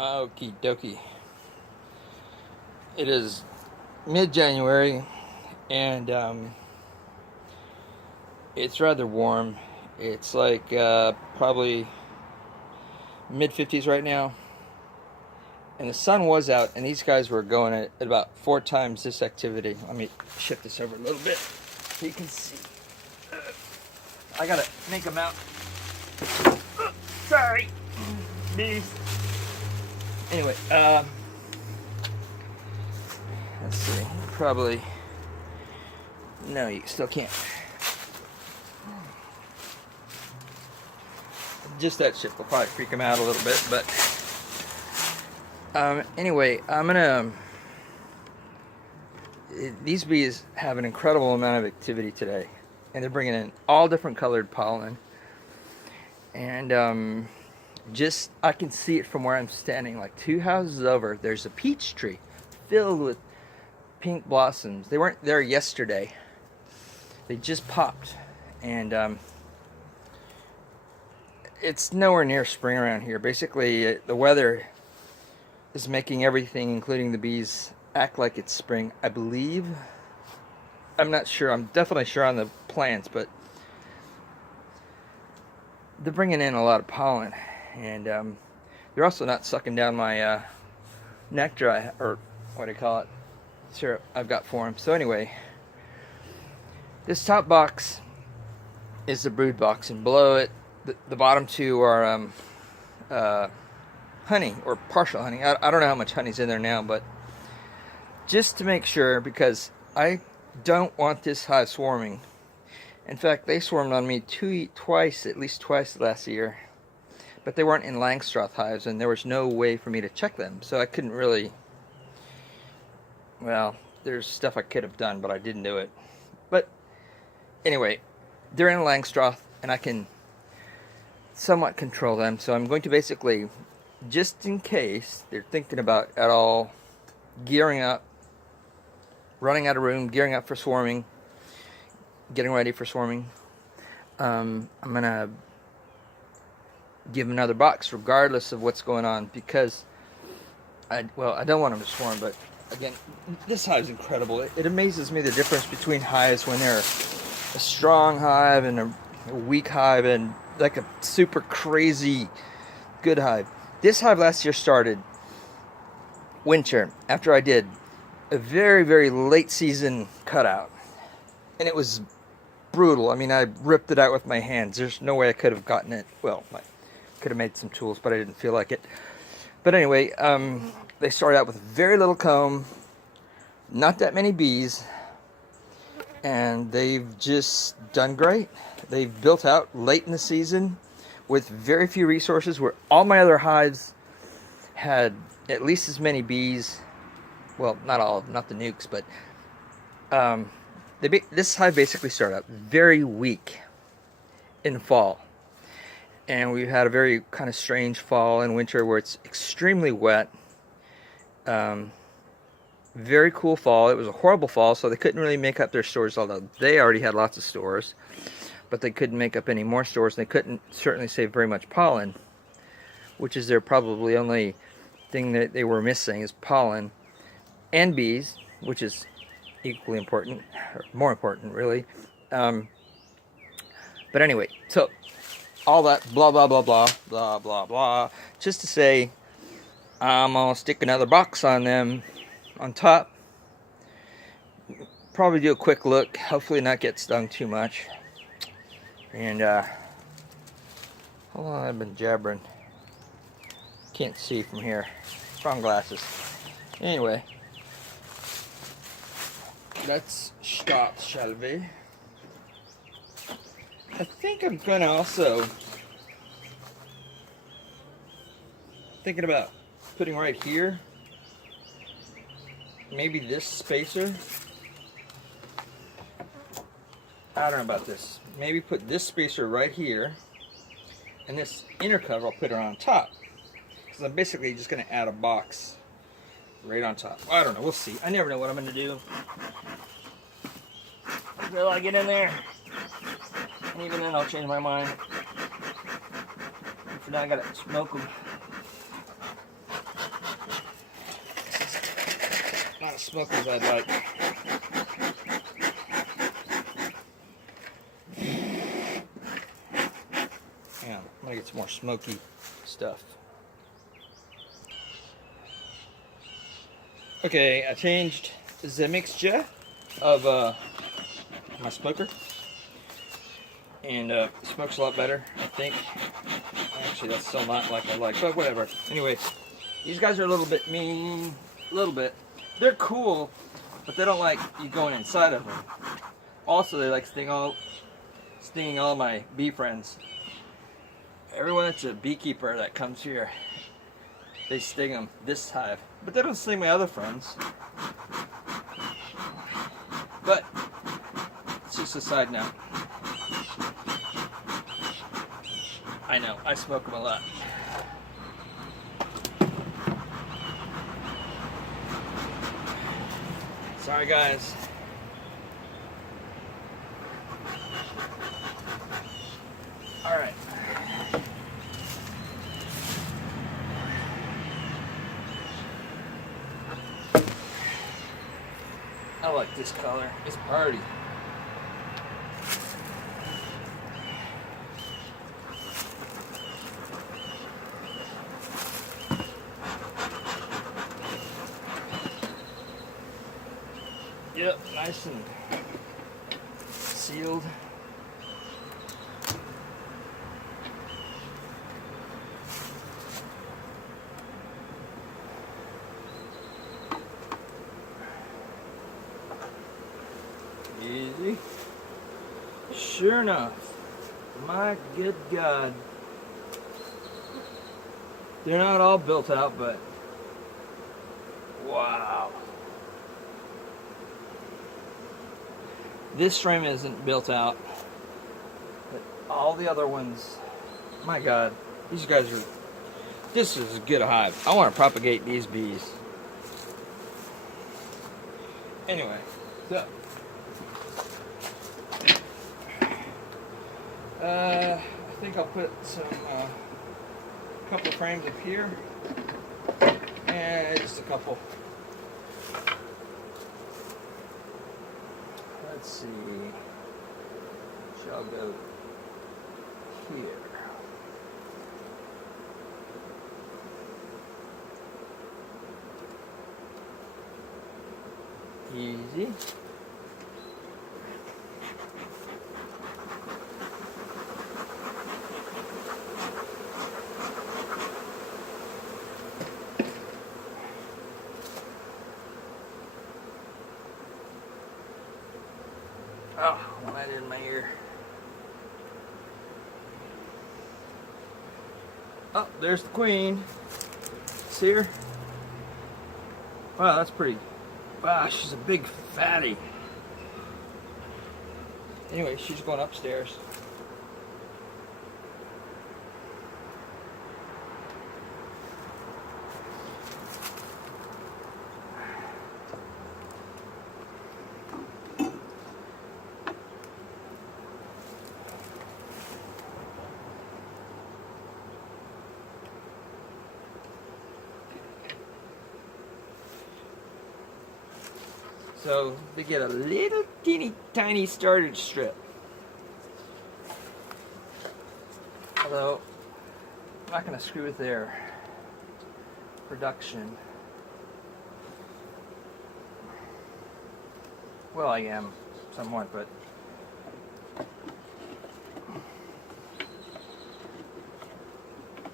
Okie dokie. It is mid-January, and it's rather warm. It's like probably mid-50s right now, and the sun was out, and these guys were going at about 4 times this activity. Let me shift this over a little bit so you can see. I gotta make them out. Sorry, bees. Anyway, let's see. Probably. No, you still can't. Just that shift will probably freak them out a little bit, but anyway, I'm gonna. These bees have an incredible amount of activity today, and they're bringing in all different colored pollen, and just I can see it from where I'm standing. Like 2 houses over, there's a peach tree filled with pink blossoms. They weren't there yesterday. They just popped, and it's nowhere near spring around here. Basically, the weather is making everything, including the bees, act like it's spring, I believe. I'm not sure. I'm definitely sure on the plants, but they're bringing in a lot of pollen, and they're also not sucking down my nectar, or what do you call it, syrup I've got for them. So anyway, this top box is the brood box, and below it, the bottom 2 are honey, or partial honey. I don't know how much honey's in there now, but just to make sure, because I don't want this hive swarming. In fact, they swarmed on me at least twice last year, but they weren't in Langstroth hives, and there was no way for me to check them, so I couldn't really. Well, there's stuff I could have done, but I didn't do it. But anyway, they're in Langstroth, and I can somewhat control them, so I'm going to basically, just in case they're thinking about at all gearing up, running out of room, gearing up for swarming, getting ready for swarming, I'm gonna give them another box regardless of what's going on, because I don't want them to swarm. But again, this hive is incredible. It amazes me the difference between hives when they're a strong hive and a weak hive, and like a super crazy good hive. This hive last year started winter after I did a very, very late season cutout, and it was brutal. I mean, I ripped it out with my hands. There's no way I could have gotten it. Well, I could have made some tools, but I didn't feel like it. But anyway, they started out with very little comb, not that many bees, and they've just done great. They've built out late in the season with very few resources, where all my other hives had at least as many bees. Well, not all, not the nukes, but this hive basically started out very weak in fall. And we've had a very kind of strange fall and winter where it's extremely wet. Very cool fall. It was a horrible fall, so they couldn't really make up their stores, although they already had lots of stores. But they couldn't make up any more stores. They couldn't certainly save very much pollen, which is their probably only thing that they were missing, is pollen and bees, which is equally important, or more important really. But anyway, so all that blah blah blah blah blah blah blah, just to say, I'm gonna stick another box on them on top. Probably do a quick look, hopefully not get stung too much. And hold on, I've been jabbering. Can't see from here. Wrong glasses. Anyway, let's start, shall we? I think I'm gonna also thinking about putting right here, maybe this spacer. I don't know about this. Maybe put this spacer right here, and this inner cover I'll put it on top, because I'm basically just going to add a box right on top. I don't know. We'll see. I never know what I'm going to do until I get in there, and even then I'll change my mind. For now I got to smoke them. smokers I'd like. Yeah, I'm gonna get some more smoky stuff. Okay, I changed the mixture of my smoker, and smokes a lot better, I think. Actually, that's still not like I like, but whatever. Anyway, these guys are a little bit mean, a little bit. They're cool, but they don't like you going inside of them. Also, they like stinging all my bee friends. Everyone that's a beekeeper that comes here, they sting them, this hive. But they don't sting my other friends. But it's just a side note. I know, I smoke them a lot. Sorry guys. Alright. I like this color. It's party. Yep, nice and sealed. Easy. Sure enough, my good God. They're not all built out, but wow. This frame isn't built out, but all the other ones, my God, these guys are, this is a good hive. I want to propagate these bees. Anyway, so, I think I'll put some, couple of frames up here, and just a couple. Let's see, shall go here. Easy. Oh, right in my ear. Oh, there's the queen. See her? Wow, that's pretty. Wow, she's a big fatty. Anyway, she's going upstairs. So they get a little teeny tiny starter strip. Although I'm not going to screw with their production. Well, I am somewhat, but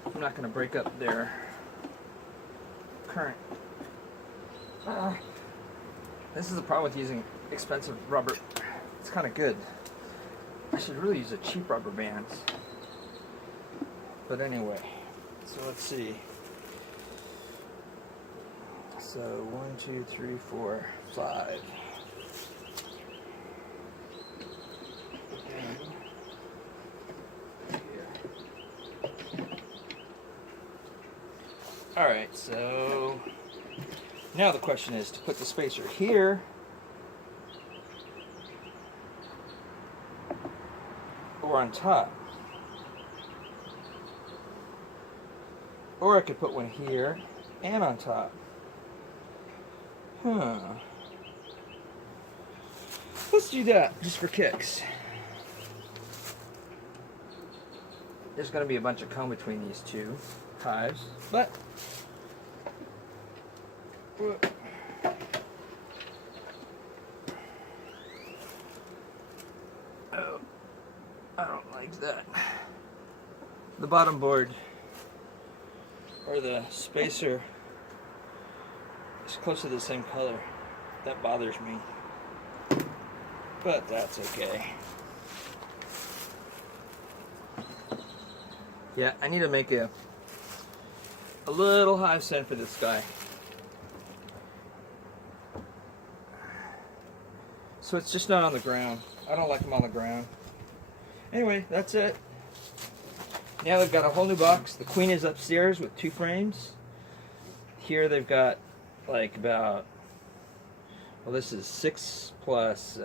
I'm not going to break up their current. This is the problem with using expensive rubber. It's kind of good. I should really use a cheap rubber bands. But anyway, so let's see. So 1, 2, 3, 4, 5. Alright, so now the question is to put the spacer here or on top. Or I could put one here and on top. Huh. Let's do that just for kicks. There's going to be a bunch of comb between these two hives, but oh, I don't like that. The bottom board or the spacer is close to the same color. That bothers me, but that's okay. Yeah, I need to make a little hive stand for this guy. So it's just not on the ground. I don't like them on the ground. Anyway, that's it. Now they've got a whole new box. The queen is upstairs with 2 frames. Here they've got like about, well, this is 6 plus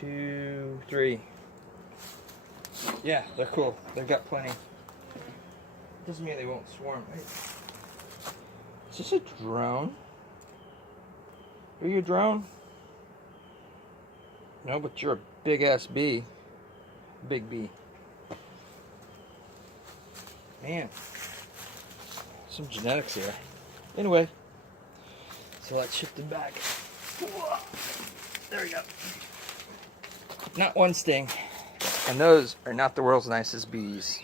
2, 3. Yeah, they're cool. They've got plenty. Doesn't mean they won't swarm. Wait. Is this a drone? Are you a drone? No, but you're a big ass bee. Big bee. Man. Some genetics here. Anyway. So let's shift them back. There we go. Not one sting. And those are not the world's nicest bees.